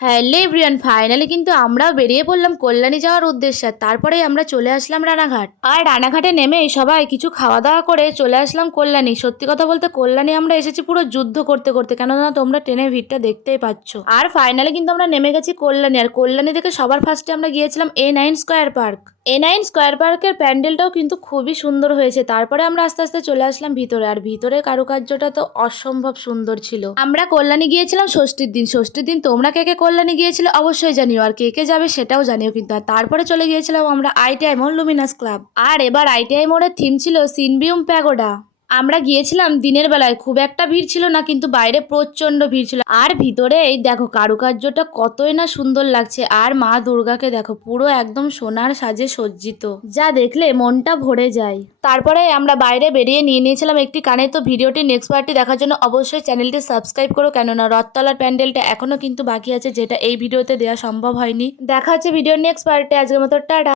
Hello everyone, finally কিন্তু আমরাও বেরিয়ে পড়লাম কল্যাণী যাওয়ার উদ্দেশ্যে। তারপরেই আমরা চলে আসলাম রানাঘাট। আর রানাঘাটে নেমেই সবাই কিছু খাওয়া দাওয়া করে চলে আসলাম কল্যাণী। সত্যি কথা বলতে কল্যাণী আমরা এসেছি পুরো যুদ্ধ করতে করতে, কেননা তোমরা ট্রেনের ভিড়টা দেখতেই পাচ্ছ। আর ফাইনালি কিন্তু আমরা নেমে গেছি কল্যাণী। আর কল্যাণী থেকে সবার ফার্স্টে আমরা গিয়েছিলাম A9 square park. A9 square পার্কের প্যান্ডেলটাও কিন্তু খুবই সুন্দর হয়েছে। তারপরে আমরা আস্তে আস্তে চলে আসলাম ভিতরে। আর ভিতরে কারুকার্যটা তো অসম্ভব সুন্দর ছিল। আমরা কল্যাণী গিয়েছিলাম ষষ্ঠীর দিন। ষষ্ঠীর দিন তোমরা কে কে কল্যাণী গিয়েছিলে অবশ্যই জানিও, আর কে কে যাবে সেটাও জানিও কিন্তু। আর তারপরে চলে গিয়েছিলাম আমরা ITI মোড় লুমিনাস ক্লাব। আর এবার ITI মোড়ের থিম ছিল সিনবিউম প্যাগোডা। আমরা গিয়েছিলাম দিনের বেলায়, খুব একটা ভিড় ছিল না, কিন্তু বাইরে প্রচন্ড ভিড় ছিল। আর ভিতরে এই দেখো কারুকার্যটা কতই না সুন্দর লাগছে। আর মা দুর্গাকে দেখো পুরো একদম সোনার সাজে সজ্জিত, যা দেখলে মনটা ভরে যায়। তারপরে আমরা বাইরে বেরিয়ে নিয়ে নিয়েছিলাম একটি কানে। তো ভিডিওটি নেক্সট পার্টটি দেখার জন্য অবশ্যই চ্যানেলটি সাবস্ক্রাইব করো, কেননা রথতলার প্যান্ডেলটা এখনো কিন্তু বাকি আছে, যেটা এই ভিডিওতে দেওয়া সম্ভব হয়নি। দেখা হচ্ছে ভিডিওর নেক্সট পার্টে। আজকের মতো টাটা।